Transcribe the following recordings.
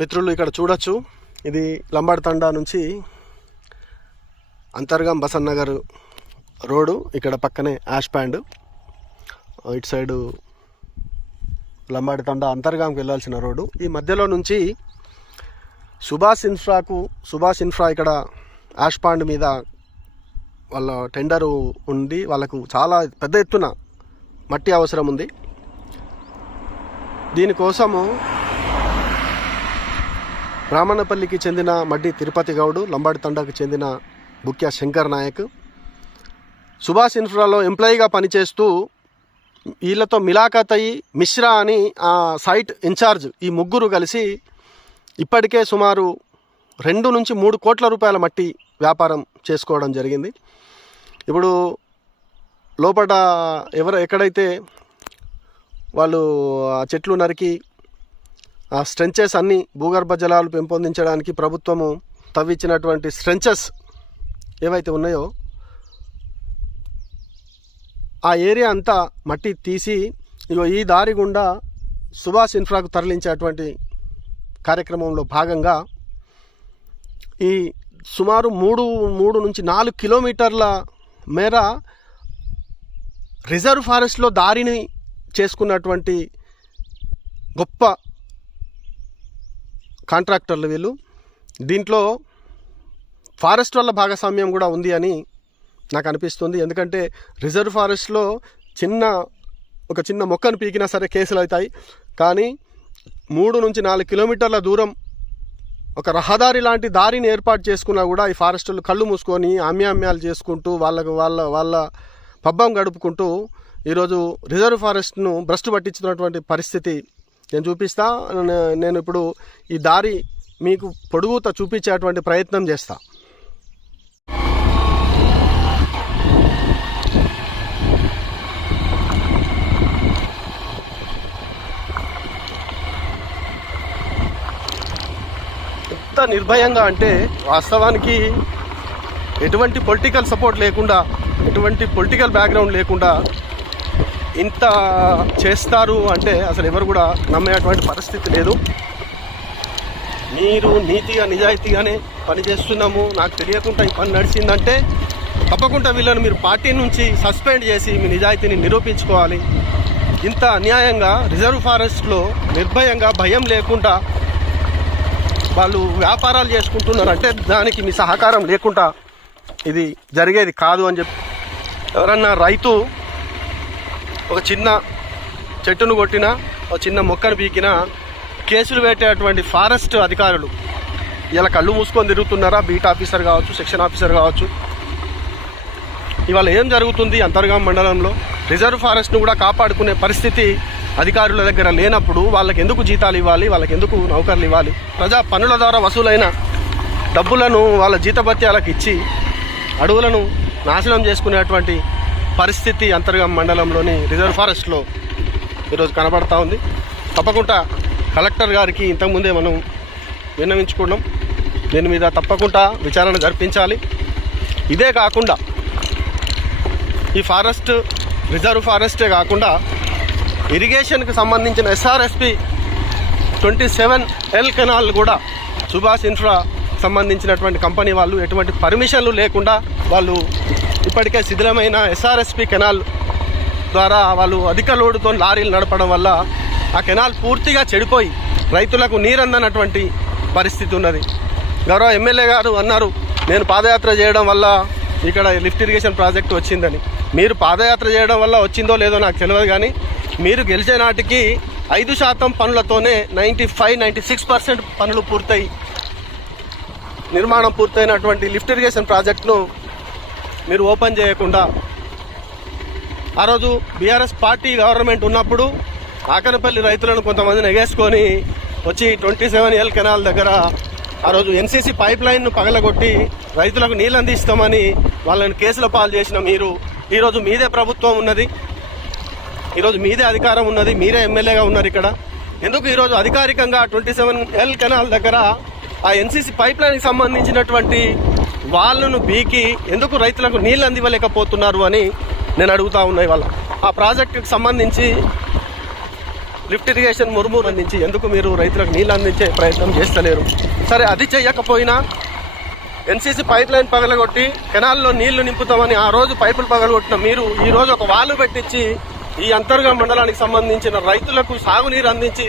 మిత్రులు ఇక్కడ చూడొచ్చు, ఇది లంబాడి తండా నుంచి అంతర్గాం బసన్ నగర్ రోడ్డు. ఇక్కడ పక్కనే యాష్ ప్యాండ్, ఇటు సైడు లంబాడి తండా అంతర్గాంకి వెళ్ళాల్సిన రోడ్డు. ఈ మధ్యలో నుంచి సుభాష్ ఇన్ఫ్రా ఇక్కడ యాష్ పాండ్ మీద వాళ్ళ టెండరు ఉంది. వాళ్ళకు చాలా పెద్ద ఎత్తున మట్టి అవసరం ఉంది. దీనికోసము బ్రాహ్మణపల్లికి చెందిన మడ్డి తిరుపతి గౌడు, లంబాడి తండాకు చెందిన బుక్య శంకర్ నాయక్, సుభాష్ ఇన్ఫ్రాలో ఎంప్లాయీగా పనిచేస్తూ వీళ్ళతో మిలాఖత్ అయ్యి మిశ్రా అని ఆ సైట్ ఇన్ఛార్జ్, ఈ ముగ్గురు కలిసి ఇప్పటికే సుమారు 2 నుంచి 3 కోట్ల రూపాయల మట్టి వ్యాపారం చేసుకోవడం జరిగింది. ఇప్పుడు లోపల ఎక్కడైతే వాళ్ళు ఆ చెట్లు నరికి ఆ స్ట్రెంచెస్ అన్నీ భూగర్భ జలాలు పెంపొందించడానికి ప్రభుత్వము తవ్వించినటువంటి స్ట్రెంచెస్ ఏవైతే ఉన్నాయో ఆ ఏరియా అంతా మట్టి తీసి ఈ దారి గుండా సుభాష్ ఇన్ఫ్రాకు తరలించేటువంటి కార్యక్రమంలో భాగంగా ఈ సుమారు 3 నుంచి 4 కిలోమీటర్ల మేర రిజర్వ్ ఫారెస్ట్లో దారిని చేసుకున్నటువంటి గొప్ప కాంట్రాక్టర్లు వీళ్ళు. దీంట్లో ఫారెస్ట్ వల్ల భాగస్వామ్యం కూడా ఉంది అని నాకు అనిపిస్తుంది. ఎందుకంటే రిజర్వ్ ఫారెస్ట్లో ఒక చిన్న మొక్కను పీకినా సరే కేసులు అవుతాయి. కానీ 3 నుంచి 4 కిలోమీటర్ల దూరం ఒక రహదారి లాంటి దారిని ఏర్పాటు చేసుకున్నా కూడా ఈ ఫారెస్టులు కళ్ళు మూసుకొని అమ్యాలు చేసుకుంటూ వాళ్ళ పబ్బం గడుపుకుంటూ ఈరోజు రిజర్వ్ ఫారెస్ట్ను భ్రష్టు పట్టించినటువంటి పరిస్థితి నేను చూపిస్తా. నేను ఇప్పుడు ఈ దారి మీకు పొడుగుతా చూపించేటువంటి ప్రయత్నం చేస్తా. ఎంత నిర్భయంగా అంటే వాస్తవానికి ఎటువంటి పొలిటికల్ సపోర్ట్ లేకుండా, ఎటువంటి పొలిటికల్ బ్యాక్గ్రౌండ్ లేకుండా ఇంత చేస్తారు అంటే అసలు ఎవరు కూడా నమ్మేటువంటి పరిస్థితి లేదు. మీరు నీతిగా నిజాయితీగానే పనిచేస్తున్నాము, నాకు తెలియకుండా ఈ పని నడిచిందంటే తప్పకుండా వీళ్ళని మీరు పార్టీ నుంచి సస్పెండ్ చేసి మీ నిజాయితీని నిరూపించుకోవాలి. ఇంత అన్యాయంగా రిజర్వ్ ఫారెస్ట్లో నిర్భయంగా భయం లేకుండా వాళ్ళు వ్యాపారాలు చేసుకుంటున్నారంటే దానికి మీ సహకారం లేకుండా ఇది జరిగేది కాదు అని చెప్పి, ఎవరన్నా రైతు ఒక చిన్న చెట్టును కొట్టినా, ఒక చిన్న మొక్కను పీకినా కేసులు పెట్టేటువంటి ఫారెస్ట్ అధికారులు ఇలా కళ్ళు మూసుకొని తిరుగుతున్నారా? బీట్ ఆఫీసర్ కావచ్చు, సెక్షన్ ఆఫీసర్ కావచ్చు. ఇవాళ ఏం జరుగుతుంది? అంతర్గాం మండలంలో రిజర్వ్ ఫారెస్ట్ను కూడా కాపాడుకునే పరిస్థితి అధికారుల దగ్గర లేనప్పుడు వాళ్ళకి ఎందుకు జీతాలు ఇవ్వాలి? వాళ్ళకి ఎందుకు నౌకర్లు ఇవ్వాలి? ప్రజా పన్నుల ద్వారా వసూలైన డబ్బులను వాళ్ళ జీతభత్యాలకు ఇచ్చి అడవులను నాశనం చేసుకునేటువంటి పరిస్థితి అంతర్గాం మండలంలోని రిజర్వ్ ఫారెస్ట్లో ఈరోజు కనబడతా ఉంది. తప్పకుండా కలెక్టర్ గారికి ఇంతకుముందే మనం విన్నవించుకున్నాం. దీని మీద తప్పకుండా విచారణ జరిపించాలి. ఇదే కాకుండా ఈ రిజర్వ్ ఫారెస్టే కాకుండా ఇరిగేషన్కి సంబంధించిన SRSP 27L కెనాల్ కూడా సుభాష్ ఇన్ఫ్రా సంబంధించినటువంటి కంపెనీ వాళ్ళు ఎటువంటి పర్మిషన్లు లేకుండా వాళ్ళు ఇప్పటికే శిథిలమైన SRSP కెనాల్ ద్వారా వాళ్ళు అధిక లోడుతో లారీలు నడపడం వల్ల ఆ కెనాల్ పూర్తిగా చెడిపోయి రైతులకు నీరందనటువంటి పరిస్థితి ఉన్నది. గౌరవ ఎమ్మెల్యే గారు అన్నారు, నేను పాదయాత్ర చేయడం వల్ల ఇక్కడ లిఫ్ట్ ఇరిగేషన్ ప్రాజెక్టు వచ్చిందని. మీరు పాదయాత్ర చేయడం వల్ల వచ్చిందో లేదో నాకు తెలియదు, కానీ మీరు గెలిచే నాటికి 5% పనులతోనే 96% పనులు పూర్తయి నిర్మాణం పూర్తయినటువంటి లిఫ్ట్ ఇరిగేషన్ ప్రాజెక్టును మీరు ఓపెన్ చేయకుండా, ఆ రోజు బీఆర్ఎస్ పార్టీ గవర్నమెంట్ ఉన్నప్పుడు ఆకనపల్లి రైతులను కొంతమందిని ఎగేసుకొని వచ్చి 27L కెనాల్ దగ్గర ఆ రోజు NCC పైప్ లైన్ను పగలగొట్టి రైతులకు నీళ్ళు అందిస్తామని వాళ్ళని కేసుల పాలు చేసిన మీరు ఈరోజు మీదే ప్రభుత్వం ఉన్నది, ఈరోజు మీదే అధికారం ఉన్నది, మీరే ఎమ్మెల్యేగా ఉన్నారు ఇక్కడ. ఎందుకు ఈరోజు అధికారికంగా 27L కెనాల్ దగ్గర ఆ NCC పైప్ లైన్కి సంబంధించినటువంటి వాళ్ళను బీకి ఎందుకు రైతులకు నీళ్ళు అందివ్వలేకపోతున్నారు అని నేను అడుగుతా ఉన్నా. ఇవాళ ఆ ప్రాజెక్టుకి సంబంధించి లిఫ్ట్ ఇరిగేషన్ మురుమూరు అందించి ఎందుకు మీరు రైతులకు నీళ్ళు అందించే ప్రయత్నం చేస్తలేరు? సరే, అది చెయ్యకపోయినా ఎన్సీసీ పైప్ లైన్ పగలగొట్టి కెనాల్లో నీళ్లు నింపుతామని ఆ రోజు పైపులు పగలగొట్టిన మీరు ఈ రోజు ఒక వాలు పెట్టించి ఈ అంతర్గత మండలానికి సంబంధించిన రైతులకు సాగునీరు అందించి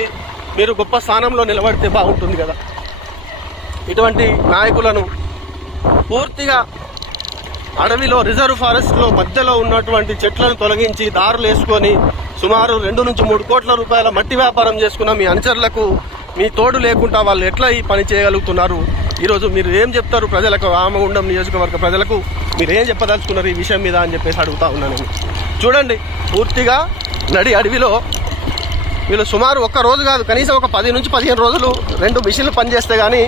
మీరు గొప్ప స్థానంలో నిలబడితే బాగుంటుంది కదా. ఇటువంటి నాయకులను పూర్తిగా అడవిలో రిజర్వ్ ఫారెస్ట్లో మధ్యలో ఉన్నటువంటి చెట్లను తొలగించి దారులు వేసుకొని సుమారు 2 నుంచి 3 కోట్ల రూపాయల మట్టి వ్యాపారం చేసుకున్న మీ అనుచరులకు మీ తోడు లేకుండా వాళ్ళు ఎట్లా ఈ పని చేయగలుగుతున్నారు? ఈరోజు మీరు ఏం చెప్తారు ప్రజలకు? రామగుండం నియోజకవర్గ ప్రజలకు మీరు ఏం చెప్పదలుచుకున్నారు ఈ విషయం మీద అని చెప్పేసి అడుగుతా ఉన్నాను నేను. చూడండి, పూర్తిగా నడి అడవిలో వీళ్ళు సుమారు ఒక్క రోజు కాదు, కనీసం ఒక 10 నుంచి 15 రోజులు 2 మిషన్లు పనిచేస్తే కానీ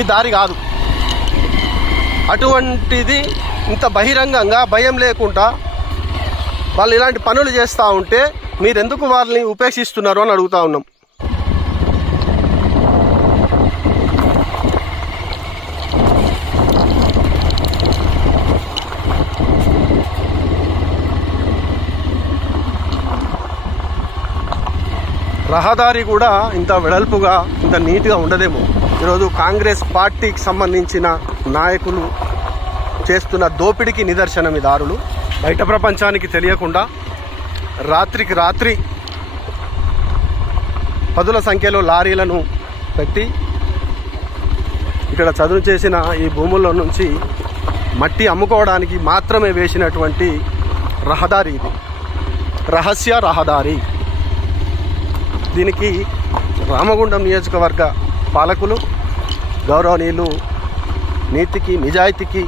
ఈ దారి కాదు. అటువంటిది ఇంత బహిరంగంగా భయం లేకుండా వాళ్ళు ఇలాంటి పనులు చేస్తూ ఉంటే మీరెందుకు వాళ్ళని ఉపేక్షిస్తున్నారు అని అడుగుతా ఉన్నాం. రహదారి కూడా ఇంత వెడల్పుగా ఇంత నీట్గా ఉండదేమో. ఈరోజు కాంగ్రెస్ పార్టీకి సంబంధించిన నాయకులు చేస్తున్న దోపిడీకి నిదర్శనం ఈ దారులు. బయట ప్రపంచానికి తెలియకుండా రాత్రికి రాత్రి 10ల సంఖ్యలో లారీలను పెట్టి ఇక్కడ చదును చేసిన ఈ భూముల్లో నుంచి మట్టి అమ్ముకోవడానికి మాత్రమే వేసినటువంటి రహదారి ఇది, రహస్య రహదారి. దీనికి రామగుండం నియోజకవర్గ పాలకులు, గౌరవనీయులు, నీతికి నిజాయితీకి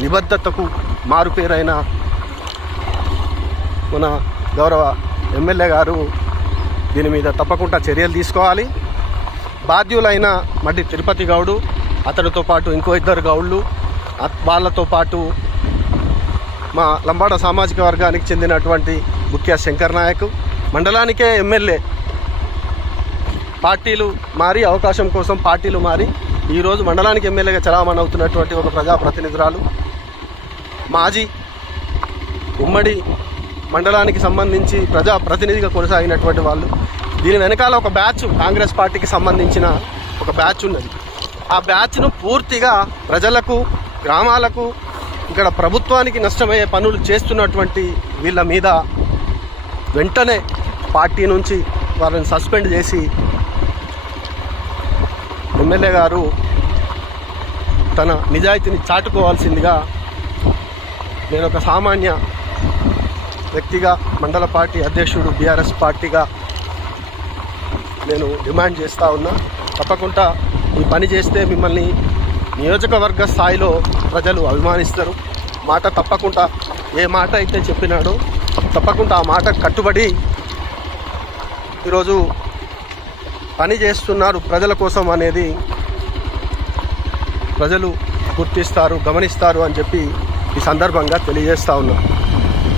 నిబద్ధతకు మారుపేరైన మన గౌరవ ఎమ్మెల్యే గారు దీని మీద తప్పకుండా చర్యలు తీసుకోవాలి. బాధ్యులైన మడ్డి తిరుపతి గౌడు, అతడితో పాటు ఇంకో 2 గౌళ్ళు, వాళ్ళతో పాటు మా లంబాడ సామాజిక వర్గానికి చెందినటువంటి ముఖ్య శంకర్ నాయక్, మండలానికే ఎమ్మెల్యే, పార్టీలు మారి అవకాశం కోసం పార్టీలు మారి ఈరోజు మండలానికి ఎమ్మెల్యేగా చలామణి అవుతున్నటువంటి ఒక ప్రజాప్రతినిధురాలు, మాజీ ఉమ్మడి మండలానికి సంబంధించి ప్రజాప్రతినిధిగా కొనసాగినటువంటి వాళ్ళు. దీని వెనకాల ఒక బ్యాచ్, కాంగ్రెస్ పార్టీకి సంబంధించిన ఒక బ్యాచ్ ఉన్నది. ఆ బ్యాచ్ను పూర్తిగా ప్రజలకు, గ్రామాలకు, ఇక్కడ ప్రభుత్వానికి నష్టమయ్యే పనులు చేస్తున్నటువంటి వీళ్ళ మీద వెంటనే పార్టీ నుంచి వాళ్ళని సస్పెండ్ చేసి ఎమ్మెల్యే గారు తన నిజాయితీని చాటుకోవాల్సిందిగా నేను ఒక సామాన్య వ్యక్తిగా, మండల పార్టీ అధ్యక్షుడు, బీఆర్ఎస్ పార్టీగా నేను డిమాండ్ చేస్తూ ఉన్నా. తప్పకుండా ఈ పని చేస్తే మిమ్మల్ని నియోజకవర్గ స్థాయిలో ప్రజలు అభిమానిస్తారు. మాట తప్పకుండా ఏ మాట అయితే చెప్పినాడో తప్పకుండా ఆ మాట కట్టుబడి ఈరోజు పని చేస్తున్నారు ప్రజల కోసం అనేది ప్రజలు గుర్తిస్తారు, గమనిస్తారు అని చెప్పి ఈ సందర్భంగా తెలియజేస్తూ ఉన్నా.